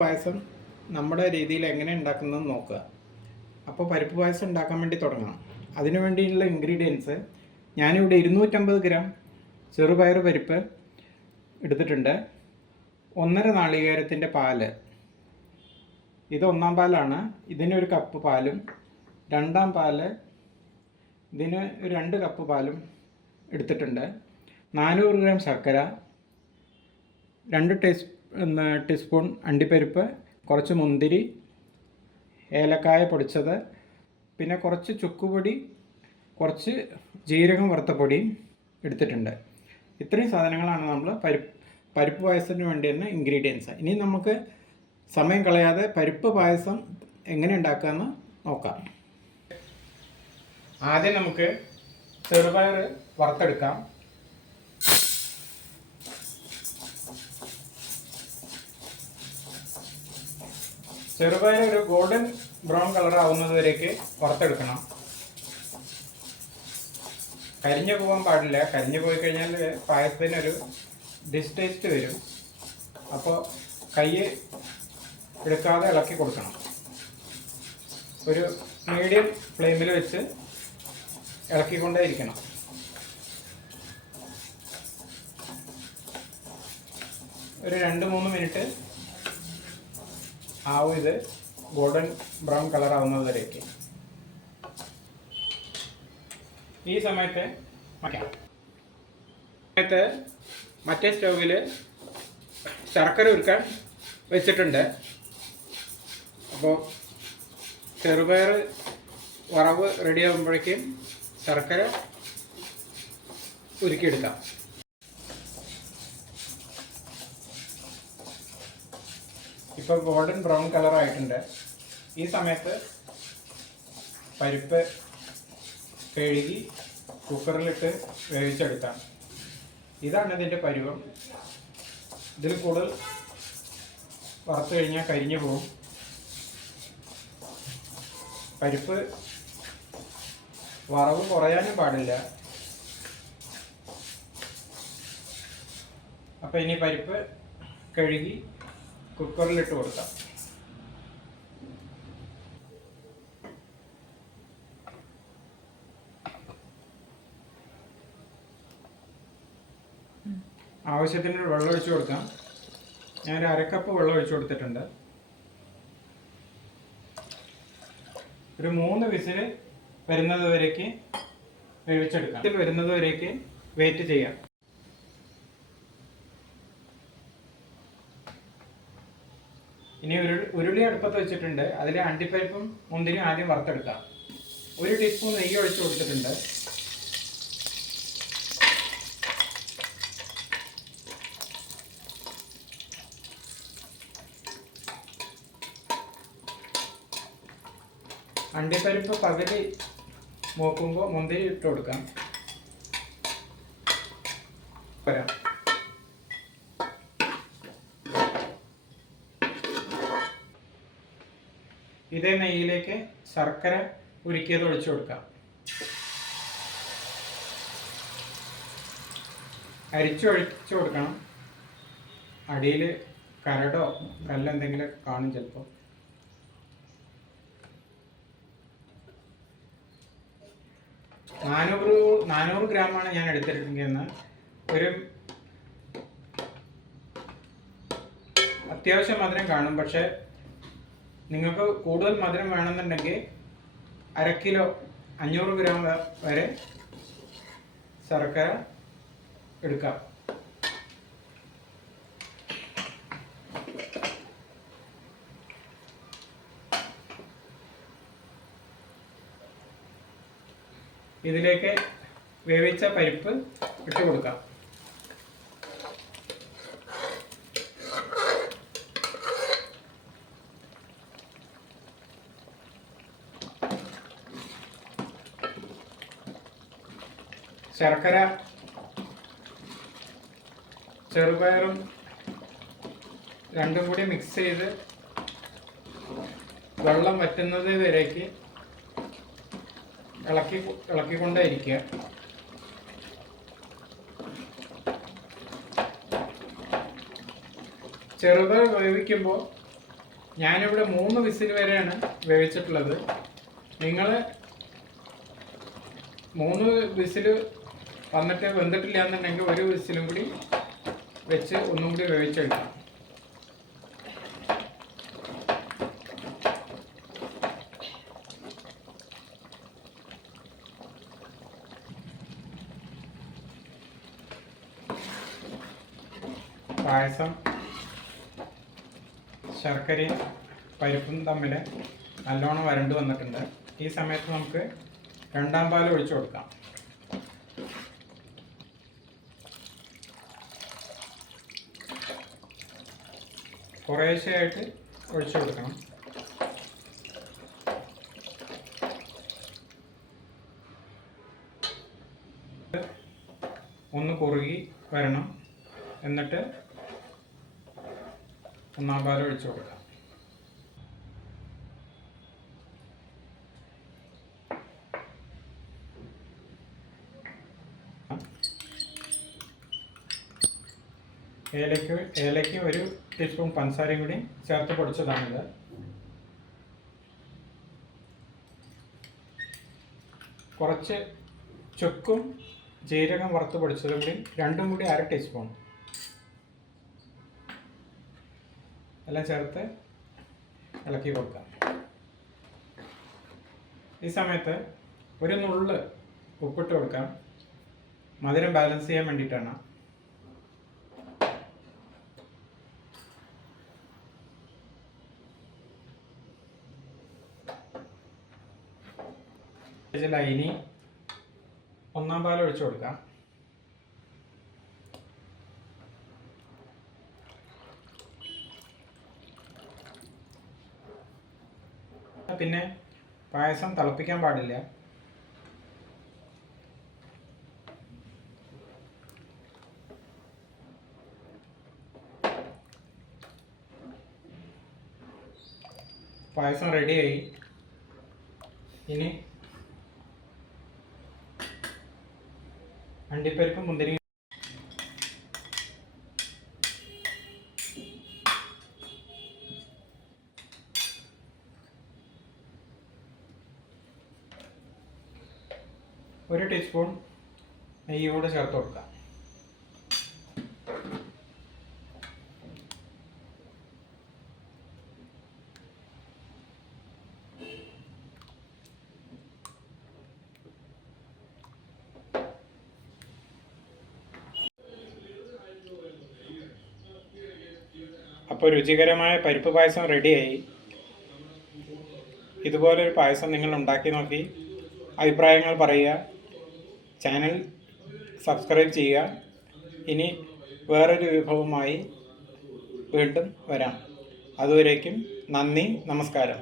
പായസം നമ്മുടെ രീതിയിൽ എങ്ങനെ ഉണ്ടാക്കുന്നതെന്ന് നോക്കുക. അപ്പോൾ പരിപ്പ് പായസം ഉണ്ടാക്കാൻ വേണ്ടി തുടങ്ങണം. അതിനു വേണ്ടിയുള്ള ഇൻഗ്രീഡിയൻസ് ഞാനിവിടെ 250 ഗ്രാം ചെറുപയർ പരിപ്പ് എടുത്തിട്ടുണ്ട്. 1.5 നാളികേരത്തിൻ്റെ പാല്, ഇത് 1-ാം പാലാണ്. ഇതിനൊരു കപ്പ് പാലും 2-ാം പാല് ഇതിന് 2 കപ്പ് പാലും എടുത്തിട്ടുണ്ട്. 400 ഗ്രാം ശർക്കര, 2 ടീസ്പൂൺ അണ്ടിപ്പരിപ്പ്, കുറച്ച് മുന്തിരി, ഏലക്കായ പൊടിച്ചത്, പിന്നെ കുറച്ച് ചുക്കുപൊടി, കുറച്ച് ജീരകം വറുത്ത പൊടി എടുത്തിട്ടുണ്ട്. ഇത്രയും സാധനങ്ങളാണ് നമ്മൾ പരിപ്പ് പായസത്തിന് വേണ്ടി തന്നെ ഇൻഗ്രീഡിയൻസ്. ഇനി നമുക്ക് സമയം കളയാതെ പരിപ്പ് പായസം എങ്ങനെ ഉണ്ടാക്കാമെന്ന് നോക്കാം. ആദ്യം നമുക്ക് ചെറുപയർ വറുത്തെടുക്കാം. ചെറുപയർ ഒരു ഗോൾഡൻ ബ്രൗൺ കളർ ആവുന്നത് വരേക്ക് വറുത്തെടുക്കണം. കരിഞ്ഞു പോകാൻ പാടില്ല. കരിഞ്ഞു പോയി കഴിഞ്ഞാൽ പായസത്തിനൊരു ഡിസ്റ്റേസ്റ്റ് വരും. അപ്പോൾ കൈ എടുക്കാതെ ഇളക്കി കൊടുക്കണം. ഒരു മീഡിയം ഫ്ലെയിമിൽ വെച്ച് ഇളക്കിക്കൊണ്ടേ ഇരിക്കണം. ഒരു 2-3 മിനിറ്റ് ആവും ഇത് ഗോൾഡൻ ബ്രൗൺ കളർ ആവുന്നത് വരേക്ക്. ഈ സമയത്ത് മറ്റേ സ്റ്റൗവിൽ ശർക്കര ഉരുക്കാൻ വെച്ചിട്ടുണ്ട്. അപ്പോൾ ചെറുപയർ വറവ് റെഡി ആകുമ്പോഴേക്കും ശർക്കര ഉരുക്കിയെടുക്കാം. ഇപ്പോൾ ഗോൾഡൻ ബ്രൗൺ കളർ ആയിട്ടുണ്ട്. ഈ സമയത്ത് പരിപ്പ് കഴുകി കുക്കറിലിട്ട് വേവിച്ചെടുക്കാം. ഇതാണ് ഇതിൻ്റെ പരുവം. ഇതിൽ കൂടുതൽ വറുത്ത് കഴിഞ്ഞാൽ കരിഞ്ഞു പോകും. പരിപ്പ് വറവ് കുറയാനും പാടില്ല. അപ്പോൾ ഇനി പരിപ്പ് കഴുകി കുക്കറിലിട്ട് കൊടുക്കാം. ആവശ്യത്തിന് വെള്ളം ഒഴിച്ചു കൊടുക്കാം. ഞാൻ 1/2 കപ്പ് വെള്ളം ഒഴിച്ചു കൊടുത്തിട്ടുണ്ട്. ഒരു 3 വിസിൽ വരുന്നത് വരേക്ക് വേവിച്ചെടുക്കാം. വരുന്നത് വരേക്ക് വെയിറ്റ് ചെയ്യാം. ഇനി ഉരുളി അടുപ്പത്ത് വെച്ചിട്ടുണ്ട്. അതിൽ അണ്ടിപ്പരിപ്പും മുന്തിരിയും ആദ്യം വറുത്തെടുക്കാം. 1 ടീസ്പൂൺ നെയ്യ് ഒഴിച്ചു കൊടുത്തിട്ടുണ്ട്. അണ്ടിപ്പരിപ്പ് പകുതി മൂക്കുമ്പോൾ മുന്തിരി ഇട്ട് കൊടുക്കാം. വരാം. ഇതേ നെയ്യിലേക്ക് ശർക്കര ഉരുക്കിയത് ഒഴിച്ചു കൊടുക്കാം. ഒഴിച്ചു കൊടുക്കണം. അടിയിൽ കരടോ കല്ലെന്തെങ്കിലും കാണും ചിലപ്പോൾ. നാനൂറ് ഗ്രാമാണ് ഞാൻ എടുത്തിരിക്കുന്നത്. ഒരു അത്യാവശ്യം മധുരം കാണും. പക്ഷെ നിങ്ങൾക്ക് കൂടുതൽ മധുരം വേണമെന്നുണ്ടെങ്കിൽ 1/2 കിലോ 500 ഗ്രാം വരെ ശർക്കര എടുക്കാം. ഇതിലേക്ക് വേവിച്ച പരിപ്പ് ഇട്ട് കൊടുക്കാം. ശർക്കര ചെറുപയറും രണ്ടും കൂടി മിക്സ് ചെയ്ത് വെള്ളം വറ്റുന്നത് വരേക്ക് ഇളക്കിക്കൊണ്ടേയിരിക്കുക. ചെറുപയർ വേവിക്കുമ്പോൾ ഞാനിവിടെ 3 വിസിൽ വരെയാണ് വേവിച്ചിട്ടുള്ളത്. നിങ്ങൾ 3 വിസിൽ വന്നിട്ട് വെന്തിട്ടില്ല എന്നുണ്ടെങ്കിൽ 1 വിസിലും കൂടി വെച്ച് ഒന്നും കൂടി വേവിച്ചെടുക്കാം. പായസം ശർക്കരയും പരിപ്പും തമ്മിൽ നല്ലോണം വരണ്ട് വന്നിട്ടുണ്ട്. ഈ സമയത്ത് നമുക്ക് 2ാം പാൽ ഒഴിച്ചു കൊടുക്കാം. കുറേശ്ശെയായിട്ട് ഒഴിച്ചു കൊടുക്കണം. ഒന്ന് കുറുകി വരണം. എന്നിട്ട് 1ാം പാൽ ഒഴിച്ചു കൊടുക്കാം. ഏലയ്ക്ക് 1 ടീസ്പൂൺ പഞ്ചസാരയും കൂടി ചേർത്ത് പൊടിച്ചതാണിത്. കുറച്ച് ചുക്കും ജീരകം വറുത്ത് പൊടിച്ചതും കൂടി രണ്ടും കൂടി 1/2 ടീസ്പൂൺ എല്ലാം ചേർത്ത് ഇളക്കി കൊടുക്കാം. ഈ സമയത്ത് 1 നുള്ള് ഉപ്പിട്ട് കൊടുക്കാം. മധുരം ബാലൻസ് ചെയ്യാൻ വേണ്ടിയിട്ടാണ്. ഇനി 1ാം പാൽ ഒഴിച്ചു കൊടുക്കാം. പിന്നെ പായസം തിളപ്പിക്കാൻ പാടില്ല. പായസം റെഡിയായി. ഇനി അണ്ടിപ്പരിപ്പ് മുന്തിരി ഒരു ടീസ്പൂൺ നെയ്യ് കൂടെ ചേർത്ത് കൊടുക്കാം. അപ്പോൾ രുചികരമായ പരിപ്പ് പായസം റെഡിയായി. ഇതുപോലൊരു പായസം നിങ്ങൾ ഉണ്ടാക്കി നോക്കി അഭിപ്രായങ്ങൾ പറയുക. ചാനൽ സബ്സ്ക്രൈബ് ചെയ്യുക. ഇനി വേറൊരു വിഭവമായി വീണ്ടും വരാം. അതുവരേക്കും നന്ദി, നമസ്കാരം.